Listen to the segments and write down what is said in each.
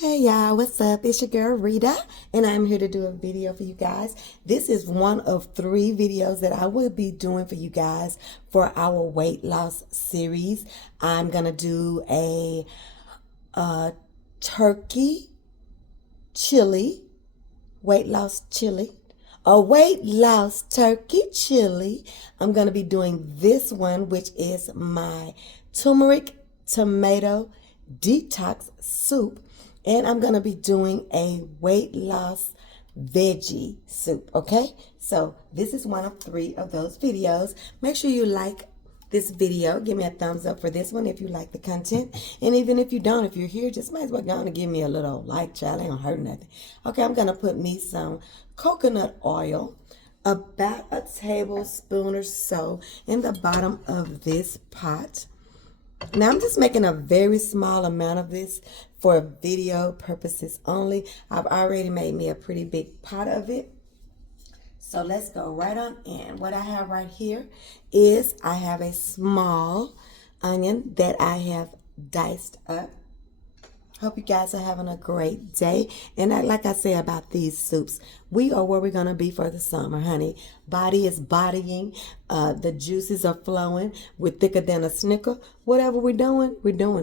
Hey y'all, what's up? It's your girl Rita, and I'm here to do a video for you guys. This is one of 3 videos that I will be doing for you guys for our weight loss series. I'm gonna do a turkey chili, weight loss chili, a weight loss turkey chili. I'm gonna be doing this one, which is my turmeric tomato detox soup. And I'm going to be doing a weight loss veggie soup, okay? So this is one of 3 of those videos. Make sure you like this video. Give me a thumbs up for this one if you like the content. And even if you don't, if you're here, just might as well go on and give me a little like, child. It ain't gonna hurt nothing. Okay, I'm going to put me some coconut oil, about a tablespoon or so, in the bottom of this pot. Now I'm just making a very small amount of this for video purposes only. I've already made me a pretty big pot of it. So let's go right on in. What I have right here is I have a small onion that I have diced up. Hope you guys are having a great day. And like I say about these soups, we are where we're going to be for the summer, honey. Body is bodying. The juices are flowing. We're thicker than a Snicker. Whatever we're doing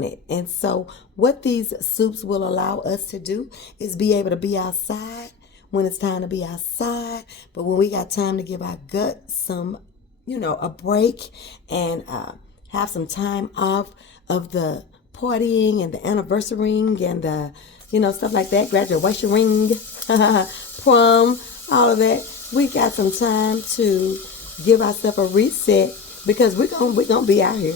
it. And so what these soups will allow us to do is be able to be outside when it's time to be outside. But when we got time to give our gut some, a break and have some time off of the partying and the anniversary and the, stuff like that, graduation ring, prom, all of that. We got some time to give ourselves a reset because we're gonna be out here.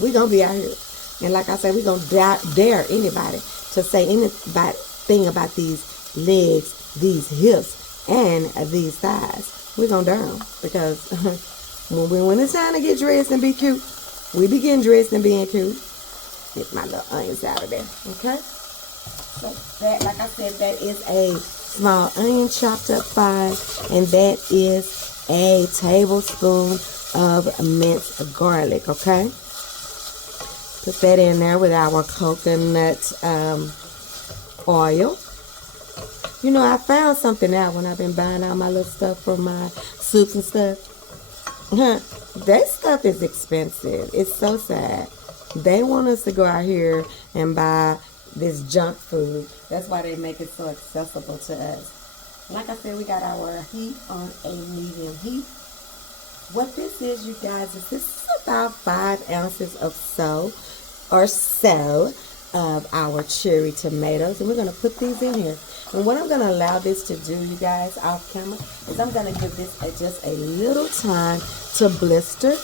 We're gonna be out here. And like I said, we're gonna dare anybody to say anything about these legs, these hips, and these thighs. We're gonna dare them because when it's time to get dressed and be cute, we be getting dressed and being cute. Get my little onions out of there, okay? So that, like I said, that is a small onion chopped up fine, and that is a tablespoon of minced garlic, okay? Put that in there with our coconut oil. I found something out when I've been buying all my little stuff for my soups and stuff. That stuff is expensive. It's so sad. They want us to go out here and buy this junk food. That's why they make it so accessible to us. Like I said, we got our heat on a medium heat. What this is, you guys, is this is about 5 ounces of so of our cherry tomatoes. And we're going to put these in here. And what I'm going to allow this to do, you guys, off camera, is I'm going to give this just a little time to blister.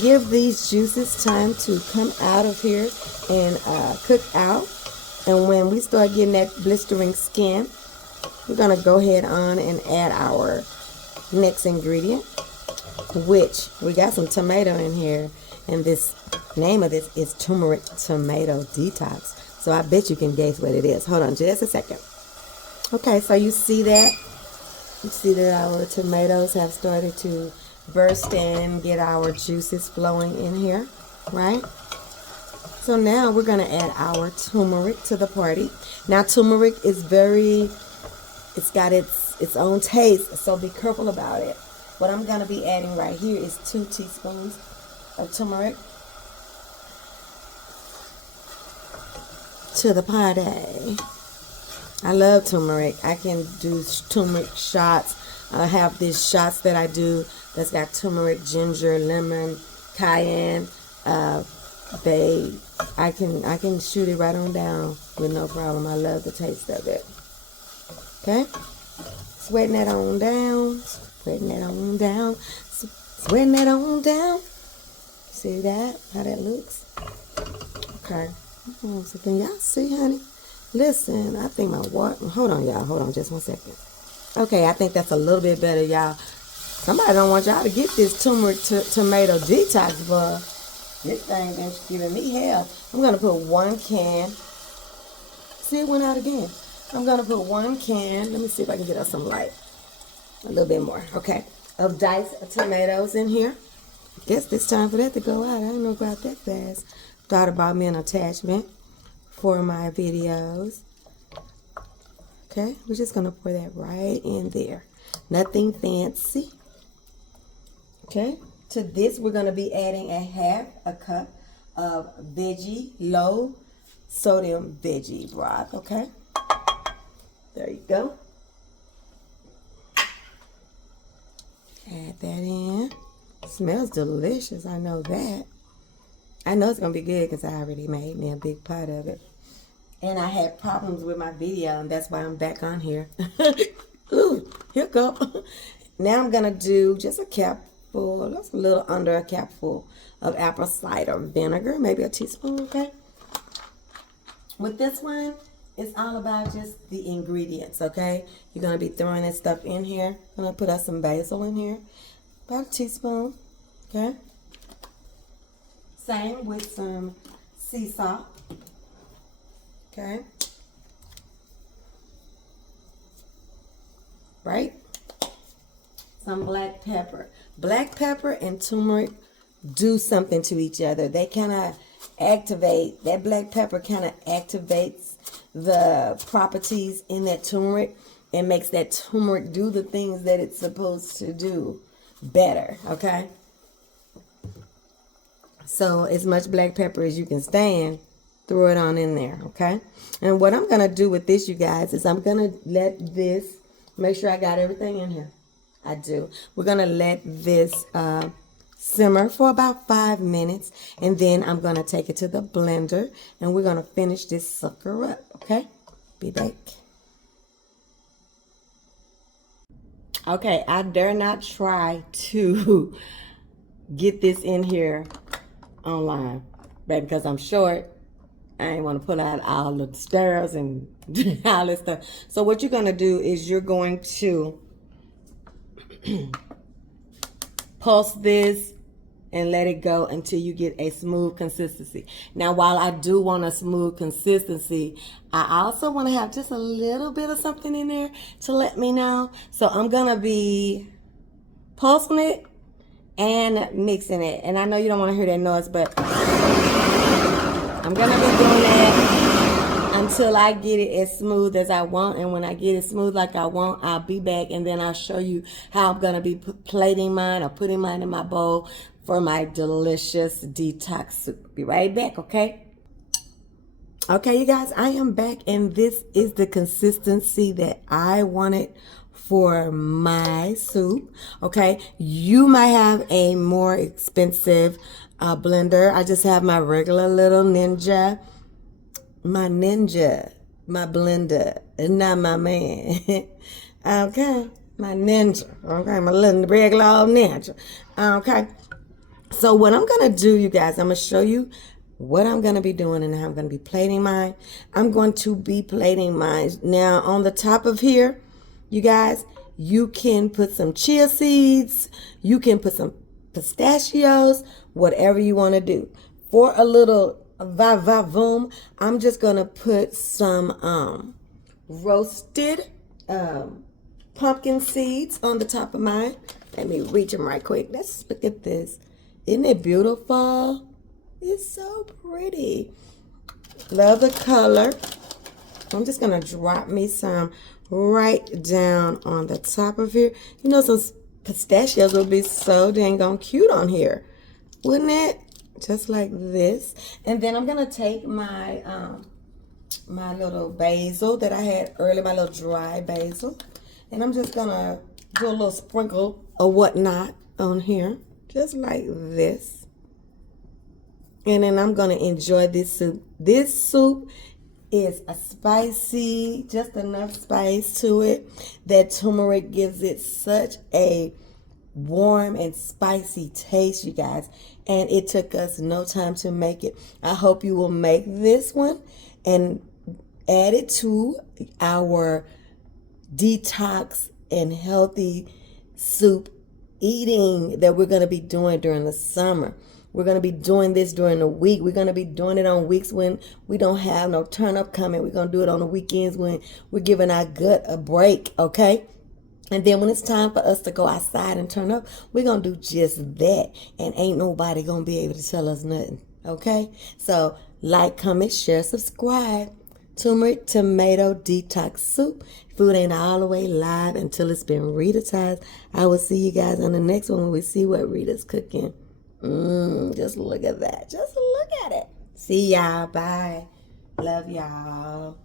Give these juices time to come out of here and cook out. And when we start getting that blistering skin, we're going to go ahead on and add our next ingredient, which we got some tomato in here. And this name of this is Turmeric-Tomato Detox. So I bet you can guess what it is. Hold on just a second. Okay, so you see that? You see that our tomatoes have started to burst and get our juices flowing in here, right? So now we're going to add our turmeric to the party. Now turmeric is it's got its own taste, so be careful about it. What I'm going to be adding right here is 2 teaspoons of turmeric to the party. I love turmeric. I can do turmeric shots. I have these shots that I do that's got turmeric, ginger, lemon, cayenne. I can shoot it right on down with no problem. I love the taste of it. Okay? Sweating that on down. Sweating that on down. Sweating that on down. See that? How that looks? Okay. So can y'all see, honey? Listen, I think my water... Hold on, y'all. Hold on just 1 second. Okay, I think that's a little bit better, y'all. Somebody don't want y'all to get this turmeric tomato detox, but this thing been giving me hell. I'm going to put 1 can. See, it went out again. I'm going to put 1 can. Let me see if I can get us some light. A little bit more. Okay. Of diced tomatoes in here. Guess it's time for that to go out. I didn't know about that fast. Thought about me an attachment for my videos. Okay, we're just gonna pour that right in there. Nothing fancy. Okay, to this we're gonna be adding a half a cup of veggie, low sodium veggie broth. Okay, there you go. Add that in. Smells delicious, I know that. I know it's gonna be good because I already made me a big pot of it. And I had problems with my video, and that's why I'm back on here. Ooh, hiccup. Now I'm gonna do just a capful, that's a little under a capful of apple cider vinegar, maybe a teaspoon, okay? With this one, it's all about just the ingredients, okay? You're gonna be throwing that stuff in here. I'm gonna put us some basil in here, about a teaspoon, okay? Same with some sea salt, okay? Right? Some black pepper. Black pepper and turmeric do something to each other. They kind of activate, that black pepper kind of activates the properties in that turmeric and makes that turmeric do the things that it's supposed to do better, okay? So as much black pepper as you can stand, throw it on in there, okay? And what I'm going to do with this, you guys, is I'm going to let this, make sure I got everything in here. I do. We're going to let this simmer for about 5 minutes, and then I'm going to take it to the blender, and we're going to finish this sucker up, okay? Be back. Okay, I dare not try to get this in here online, baby, because I'm short. I ain't want to put out all the stirrers and all this stuff. So what you're going to do is you're going to pulse this and let it go until you get a smooth consistency. Now, while I do want a smooth consistency, I also want to have just a little bit of something in there to let me know. So I'm going to be pulsing it and mixing it. And I know you don't want to hear that noise, but I'm going to be doing that until I get it as smooth as I want. And when I get it smooth like I want, I'll be back, and then I'll show you how I'm going to be plating mine or putting mine in my bowl for my delicious detox soup. Be right back, okay? Okay, you guys, I am back, and this is the consistency that I wanted for my soup, okay? You might have a more expensive blender. I just have my regular little Ninja, my blender, and not my man. Okay, my Ninja, okay, my little regular old Ninja, okay? So what I'm going to do, you guys, I'm going to show you what I'm going to be doing and how I'm going to be plating mine. I'm going to be plating mine. Now, on the top of here, you guys, you can put some chia seeds. You can put some pistachios, whatever you want to do. For a little va-va-voom, I'm just going to put some roasted pumpkin seeds on the top of mine. Let me reach them right quick. Let's look at this. Isn't it beautiful? It's so pretty. Love the color. I'm just going to drop me some right down on the top of here. You know, some pistachios would be so dang on cute on here, wouldn't it? Just like this. And then I'm going to take my my little basil that I had earlier, my little dry basil. And I'm just going to do a little sprinkle or whatnot on here. Just like this. And then I'm going to enjoy this soup. This soup is a spicy, just enough spice to it that turmeric gives it such a warm and spicy taste, you guys. And it took us no time to make it. I hope you will make this one and add it to our detox and healthy soup eating that we're going to be doing during the summer. We're going to be doing this during the week. We're going to be doing it on weeks when we don't have no turn up coming. We're going to do it on the weekends when we're giving our gut a break, okay? And then when it's time for us to go outside and turn up, we're going to do just that. And ain't nobody going to be able to tell us nothing, okay? So Like, comment, share, subscribe. Turmeric Tomato Detox Soup. Food ain't all the way live until it's been Rita-tized. I will see you guys on the next one when we see what Rita's cooking. Just look at that. Just look at it. See y'all. Bye. Love y'all.